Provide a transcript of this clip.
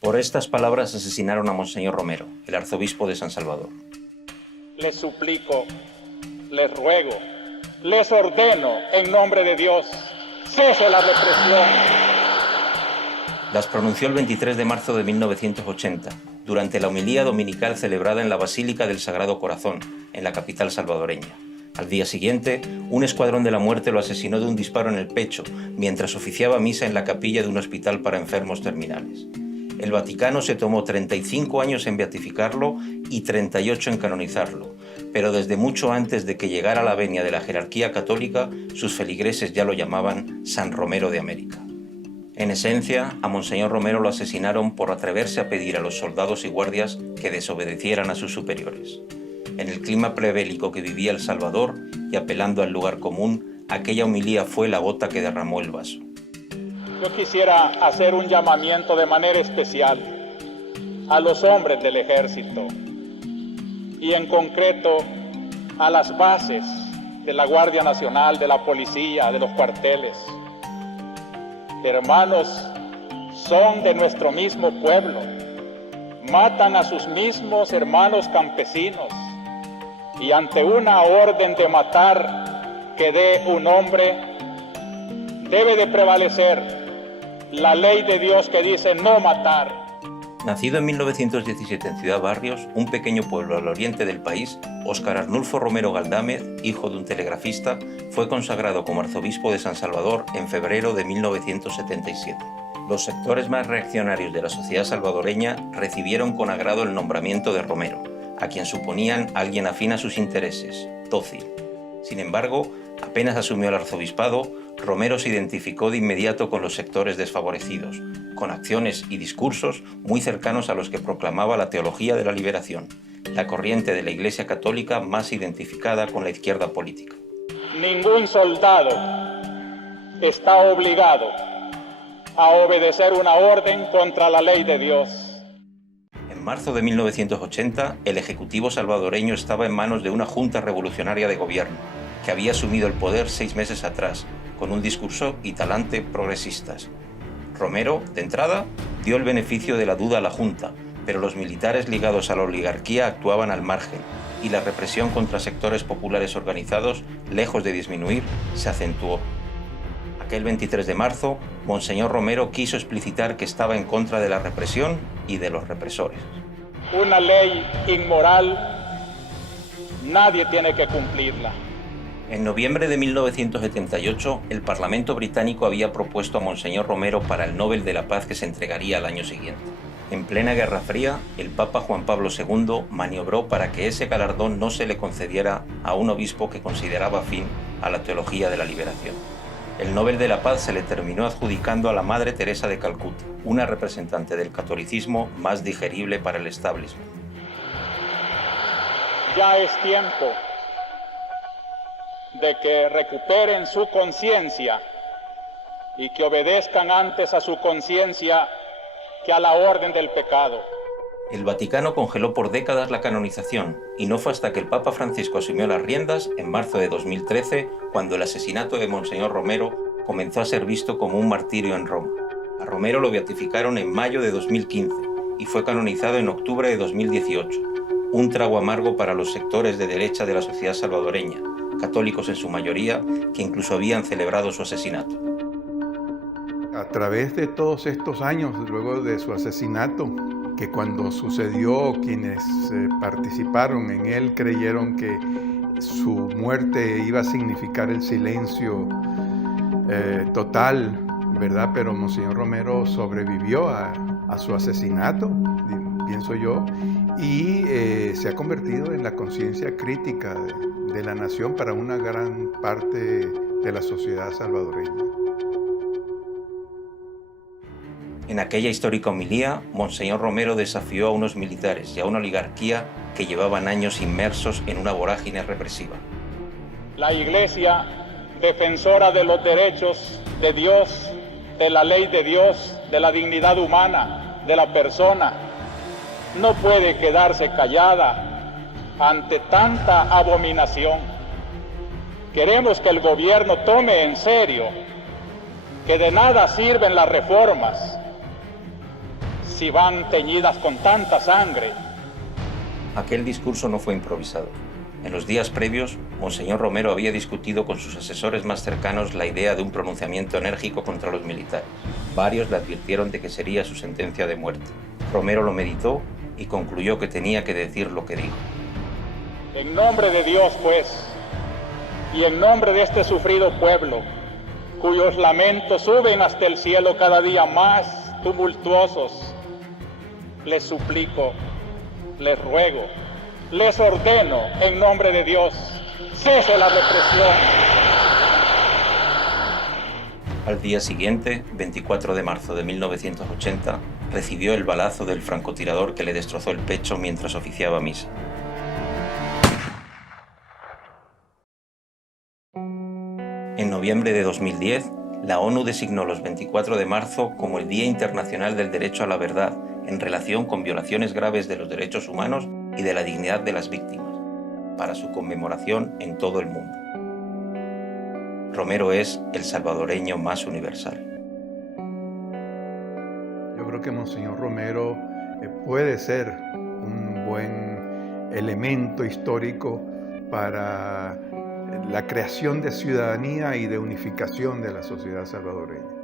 Por estas palabras asesinaron a Monseñor Romero, el arzobispo de San Salvador. Les suplico, les ruego, les ordeno en nombre de Dios, cese la represión. Las pronunció el 23 de marzo de 1980, durante la homilía dominical celebrada en la Basílica del Sagrado Corazón, en la capital salvadoreña. Al día siguiente, un escuadrón de la muerte lo asesinó de un disparo en el pecho, mientras oficiaba misa en la capilla de un hospital para enfermos terminales. El Vaticano se tomó 35 años en beatificarlo y 38 en canonizarlo, pero desde mucho antes de que llegara la venia de la jerarquía católica, sus feligreses ya lo llamaban San Romero de América. En esencia, a Monseñor Romero lo asesinaron por atreverse a pedir a los soldados y guardias que desobedecieran a sus superiores. En el clima prebélico que vivía El Salvador y apelando al lugar común, aquella homilía fue la gota que derramó el vaso. Yo quisiera hacer un llamamiento de manera especial a los hombres del ejército y en concreto a las bases de la Guardia Nacional, de la policía, de los cuarteles. Hermanos, son de nuestro mismo pueblo, matan a sus mismos hermanos campesinos y ante una orden de matar que dé un hombre, debe de prevalecer la ley de Dios que dice no matar. Nacido en 1917 en Ciudad Barrios, un pequeño pueblo al oriente del país, Óscar Arnulfo Romero Galdámez, hijo de un telegrafista, fue consagrado como arzobispo de San Salvador en febrero de 1977. Los sectores más reaccionarios de la sociedad salvadoreña recibieron con agrado el nombramiento de Romero, a quien suponían alguien afín a sus intereses, dócil. Sin embargo, apenas asumió el arzobispado, Romero se identificó de inmediato con los sectores desfavorecidos, con acciones y discursos muy cercanos a los que proclamaba la teología de la liberación, la corriente de la Iglesia Católica más identificada con la izquierda política. Ningún soldado está obligado a obedecer una orden contra la ley de Dios. En marzo de 1980, el Ejecutivo salvadoreño estaba en manos de una junta revolucionaria de gobierno, que había asumido el poder 6 meses atrás, con un discurso y talante progresistas. Romero, de entrada, dio el beneficio de la duda a la Junta, pero los militares ligados a la oligarquía actuaban al margen, y la represión contra sectores populares organizados, lejos de disminuir, se acentuó. Aquel 23 de marzo, Monseñor Romero quiso explicitar que estaba en contra de la represión y de los represores. Una ley inmoral, nadie tiene que cumplirla. En noviembre de 1978, el Parlamento británico había propuesto a Monseñor Romero para el Nobel de la Paz que se entregaría al año siguiente. En plena Guerra Fría, el Papa Juan Pablo II maniobró para que ese galardón no se le concediera a un obispo que consideraba afín a la teología de la liberación. El Nobel de la Paz se le terminó adjudicando a la Madre Teresa de Calcuta, una representante del catolicismo más digerible para el establishment. Ya es tiempo de que recuperen su conciencia y que obedezcan antes a su conciencia que a la orden del pecado. El Vaticano congeló por décadas la canonización y no fue hasta que el Papa Francisco asumió las riendas, en marzo de 2013, cuando el asesinato de Monseñor Romero comenzó a ser visto como un martirio en Roma. A Romero lo beatificaron en mayo de 2015 y fue canonizado en octubre de 2018, un trago amargo para los sectores de derecha de la sociedad salvadoreña, católicos en su mayoría, que incluso habían celebrado su asesinato. A través de todos estos años, luego de su asesinato, que cuando sucedió quienes participaron en él creyeron que su muerte iba a significar el silencio total, ¿verdad? Pero Monseñor Romero sobrevivió a su asesinato, pienso yo, y se ha convertido en la conciencia crítica de la nación para una gran parte de la sociedad salvadoreña. En aquella histórica homilía, Monseñor Romero desafió a unos militares y a una oligarquía que llevaban años inmersos en una vorágine represiva. La Iglesia, defensora de los derechos de Dios, de la ley de Dios, de la dignidad humana, de la persona, no puede quedarse callada ante tanta abominación. Queremos que el gobierno tome en serio que de nada sirven las reformas si van teñidas con tanta sangre? Aquel discurso no fue improvisado. En los días previos, Monseñor Romero había discutido con sus asesores más cercanos la idea de un pronunciamiento enérgico contra los militares. Varios le advirtieron de que sería su sentencia de muerte. Romero lo meditó y concluyó que tenía que decir lo que dijo. En nombre de Dios, pues, y en nombre de este sufrido pueblo, cuyos lamentos suben hasta el cielo cada día más tumultuosos, les suplico, les ruego, les ordeno en nombre de Dios, cese la represión. Al día siguiente, 24 de marzo de 1980, recibió el balazo del francotirador que le destrozó el pecho mientras oficiaba misa. En noviembre de 2010, la ONU designó los 24 de marzo como el Día Internacional del Derecho a la Verdad en relación con violaciones graves de los derechos humanos y de la dignidad de las víctimas, para su conmemoración en todo el mundo. Romero es el salvadoreño más universal. Yo creo que Monseñor Romero puede ser un buen elemento histórico para la creación de ciudadanía y de unificación de la sociedad salvadoreña.